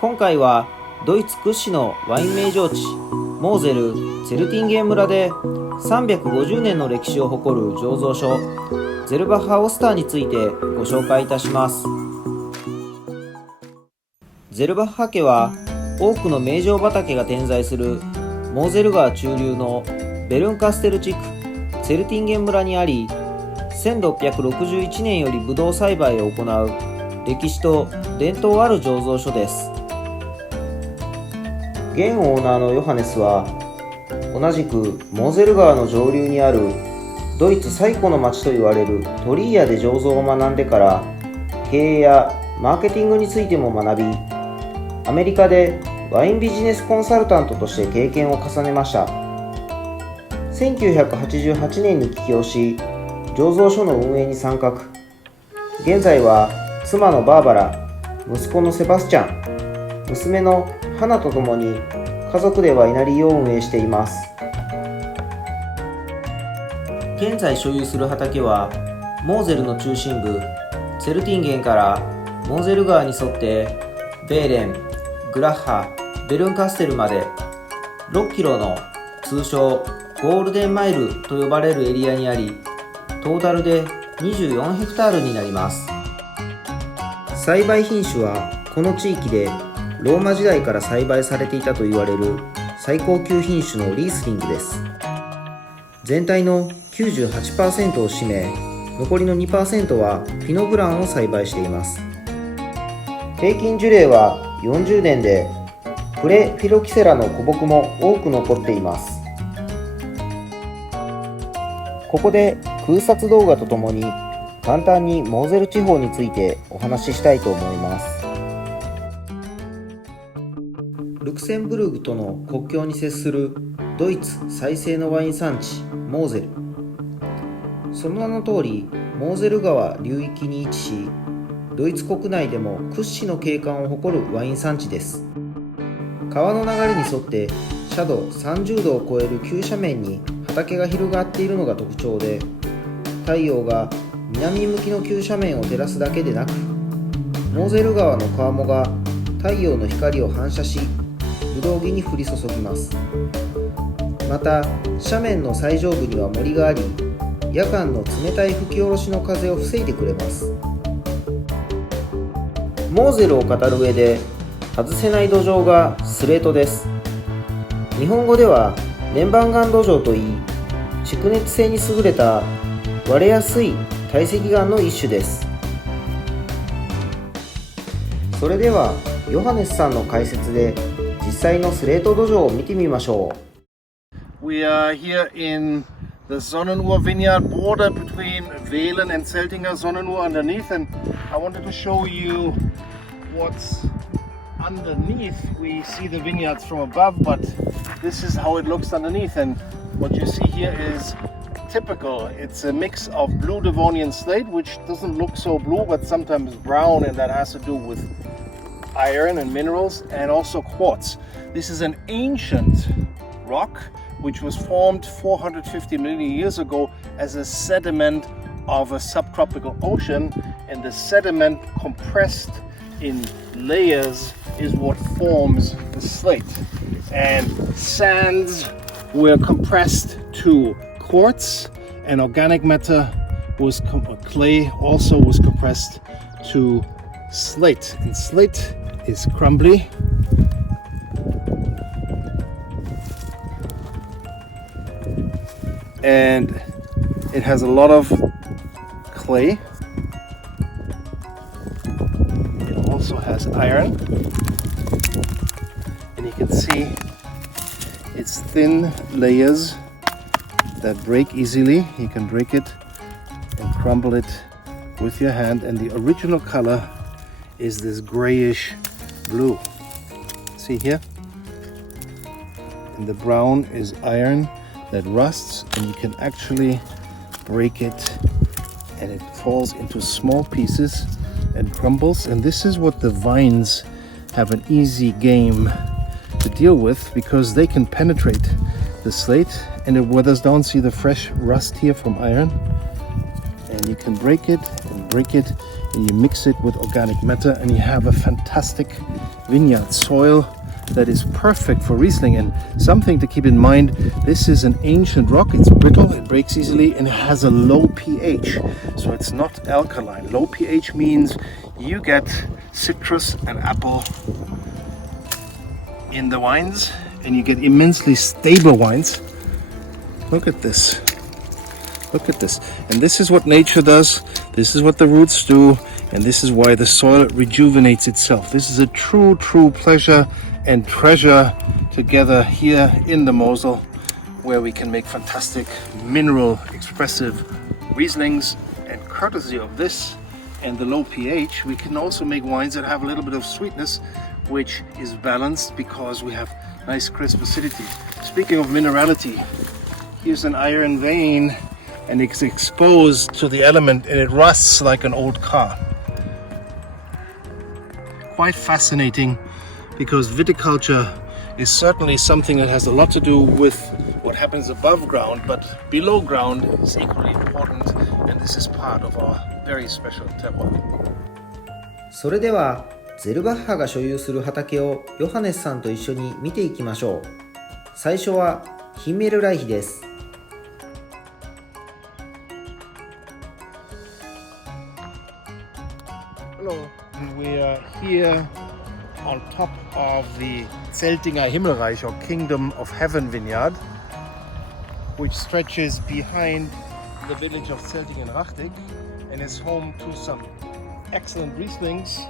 今回はドイツ屈指のワイン名城地モーゼル・ツェルティンゲン村で350年の歴史を誇る醸造所ゼルバッハ・オスターについてご紹介いたします。ゼルバッハ家は多くの名城畑が点在するモーゼル川中流のベルンカステル地区ツェルティンゲン村にあり、1661年よりブドウ栽培を行う歴史と伝統ある醸造所です。現オーナーのヨハネスは同じくモーゼル川の上流にあるドイツ最古の町と言われるトリーヤで醸造を学んでから経営やマーケティングについても学び、アメリカでワインビジネスコンサルタントとして経験を重ねました。1988年に起業し醸造所の運営に参画。現在は妻のバーバラ、息子のセバスチャン、娘のハナとともに家族でワイナリーを運営しています。現在所有する畑はモーゼルの中心部ツェルティンゲンからモーゼル川に沿ってベーレン、グラッハ、ベルンカステルまで6キロの通称ゴールデンマイルと呼ばれるエリアにあり、トータルで24ヘクタールになります。栽培品種はこの地域でローマ時代から栽培されていたと言われる最高級品種のリースリングです。全体の 98% を占め、残りの 2% はピノブランを栽培しています。平均樹齢は40年で、プレフィロキセラの古木も多く残っています。ここで空撮動画とともに簡単にモーゼル地方についてお話ししたいと思います。ルクセンブルグとの国境に接するドイツ最西のワイン産地モーゼル。その名の通りモーゼル川流域に位置し、ドイツ国内でも屈指の景観を誇るワイン産地です。川の流れに沿って斜度30度を超える急斜面に畑が広がっているのが特徴で、太陽が南向きの急斜面を照らすだけでなく、モーゼル川の川面が太陽の光を反射しブドウ木に降り注ぎます。また斜面の最上部には森があり、夜間の冷たい吹き下ろしの風を防いでくれます。モーゼルを語る上で外せない土壌がスレートです。日本語では粘板岩土壌といい、蓄熱性に優れた割れやすい堆積岩の一種です。それではヨハネスさんの解説で実際のスレート土壌を見てみましょう。We are here in the Sonnenur vineyard border between Velen and Zeltinger Sonnenur underneath, and I wanted to show you what's underneath. We see the vineyards from above, but this is how it looks underneath, and what you see here is typical. It's a mix of blue Devonian slate, which doesn't look so blue but sometimes brown, and that has to do with iron and minerals, and also quartz. This is an ancient rock which was formed 450 million years ago as a sediment of a subtropical ocean, and the sediment compressed in layers is what forms the slate. And sands were compressed to quartz, and organic matter was clay also was compressed to slate. And slate is crumbly. And it has a lot of clay. It also has iron, and you can see it's thin layers that break easily. You can break it and crumble it with your hand, and the original color is this grayish blue. See here? And the brown is iron that rusts, and you can actually break it and it falls into small pieces and crumbles. And this is what the vines have an easy game to deal with, because they can penetrate the slate and it weathers down. See the fresh rust here from iron, and you can break it and break it and you mix it with organic matter and you have a fantastic vineyard soil that is perfect for Riesling. And something to keep in mind, this is an ancient rock. It's brittle, it breaks easily, and it has a low pH, so it's not alkaline. Low pH means you get citrus and apple in the wines and you get immensely stable wines. Look at this. Look at this. And this is what nature does. This is what the roots do. And this is why the soil rejuvenates itself. This is a true pleasure and treasure together here in the Mosel, where we can make fantastic mineral expressive Rieslings. And courtesy of this and the low pH, we can also make wines that have a little bit of sweetness, which is balanced because we have nice crisp acidity. Speaking of minerality, here's an iron vein and it's exposed to the element and it rusts like an old car. Quite fascinating, because viticulture is certainly something that has a lot to do with what happens above ground, but below ground is equally important, and this is part of our very special terroir. それではゼルバッハが所有する畑をヨハネスさんと一緒に見ていきましょう。最初はヒンメルライヒです。Hello. We are here on top of the Zeltinger Himmelreich, or Kingdom of Heaven vineyard, which stretches behind the village of Zeltingen-Rachtig and is home to some excellent Rieslings.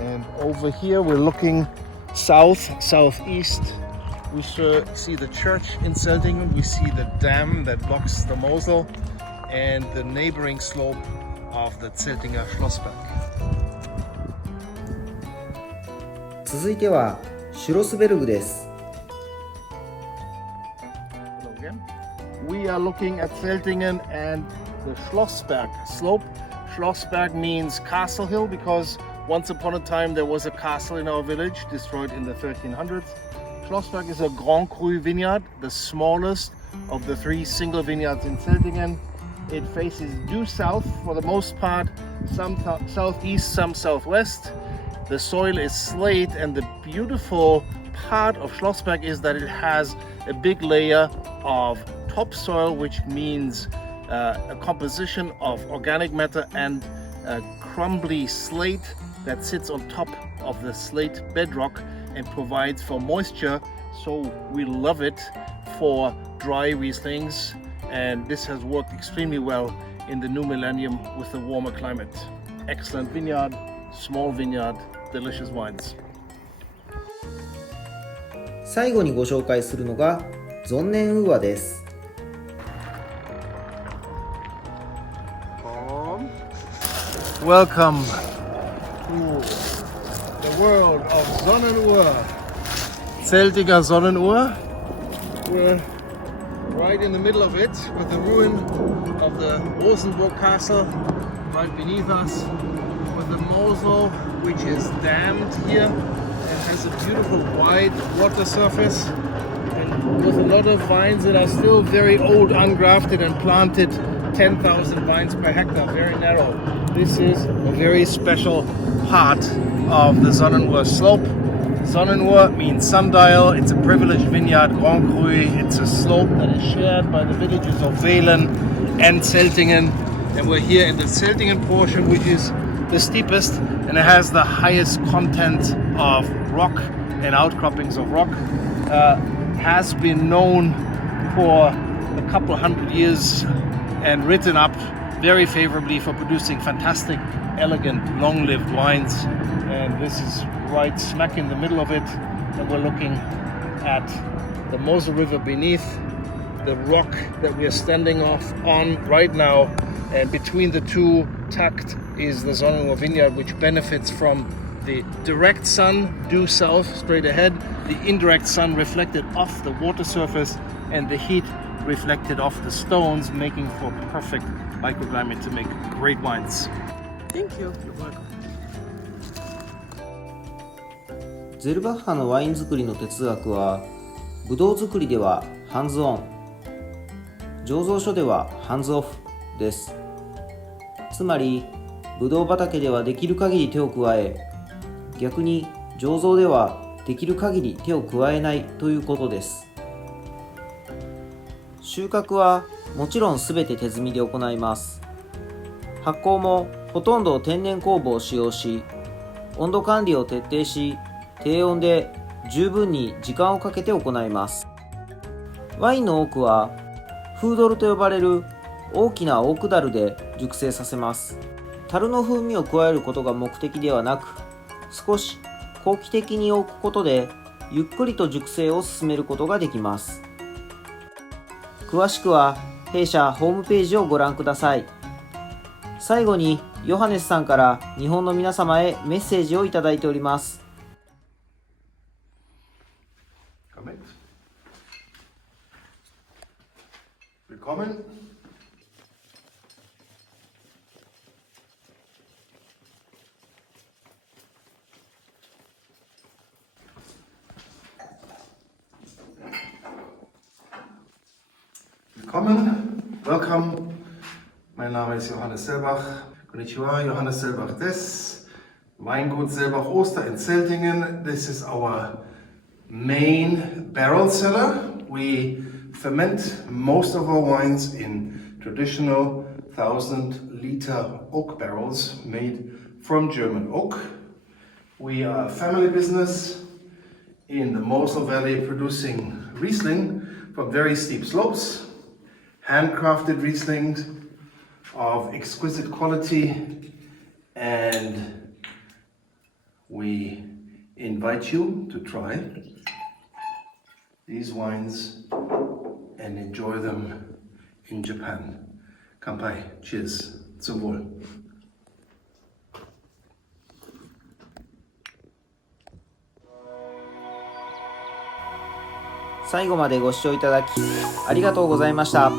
And over here we're looking southeast. We see the church in Zeltingen, we see the dam that blocks the Mosel and the neighboring slope of the Zeltinger Schlossberg. 続いてはシュロスベルグです。 Hello again. We are looking at Zeltingen and the Schlossberg slope. Schlossberg means castle hill because once upon a time there was a castle in our village destroyed in the 1300s. Schlossberg is a Grand Cru vineyard, the smallest of the 3 single vineyards in Zeltingen. It faces due south for the most part, some southeast, some southwest. The soil is slate, and the beautiful part of Schlossberg is that it has a big layer of topsoil, which means a composition of organic matter and crumbly slate that sits on top of the slate bedrock and provides for moisture. So we love it for dry Rieslings, and this has worked extremely well in the new millennium with the warmer climate. Excellent vineyard, small vineyard, delicious wines. 最後にご紹介するのがゾンネンウーアです。Welcome to the world of Sonnenur. Zeltinger Sonnenur. We're right in the middle of it with the ruin of the Rosenburg Castle right beneath us, with the Mosel, which is dammed here and has a beautiful wide water surface, and with a lot of vines that are still very old, ungrafted and planted, 10,000 vines per hectare, very narrow. This is a very special part of the Sonnenur slope. Sonnenur means sundial. It's a privileged vineyard, Grand Cru. It's a slope that is shared by the villages of Velen and Zeltingen. And we're here in the Zeltingen portion, which is the steepest, and it has the highest content of rock and outcroppings of rock. Has been known for a couple hundred years and written up very favorably for producing fantastic, elegant, long-lived wines. And this is right smack in the middle of it, and we're looking at the Mosel River beneath, the rock that we are standing on right now, and between the two, tucked, is the Sonnenur vineyard, which benefits from the direct sun due south straight ahead, the indirect sun reflected off the water surface, and the heat reflected off the stones, making for perfect microclimate to make great wines. Thank you. You're welcome. ゼルバッハのワイン作りの哲学は、ブドウ作りではハンズオン、醸造所ではハンズオフです。つまりブドウ畑ではできる限り手を加え、逆に醸造ではできる限り手を加えないということです。収穫はもちろんすべて手摘みで行います。発酵もほとんど天然酵母を使用し、温度管理を徹底し、低温で十分に時間をかけて行います。ワインの多くはフードルと呼ばれる大きなオーク樽で熟成させます。樽の風味を加えることが目的ではなく、少し後期的に置くことでゆっくりと熟成を進めることができます。詳しくは弊社ホームページをご覧ください。最後にヨハネスさんから日本の皆様へメッセージをいただいております。Willkommen. Willkommen, welcome. Mein Name ist Johannes Selbach. Konnichiwa, Johannes Selbach des. Weingut Selbach Oster in Zeltingen. This is our main barrel cellar. We ferment most of our wines in traditional 1,000-liter oak barrels made from German oak. We are a family business in the Mosel Valley producing Riesling from very steep slopes, handcrafted Rieslings of exquisite quality, and we invite you to try these wines and enjoy them in Japan. Kanpai, cheers, zum Wohl. 最後までご視聴いただきありがとうございました。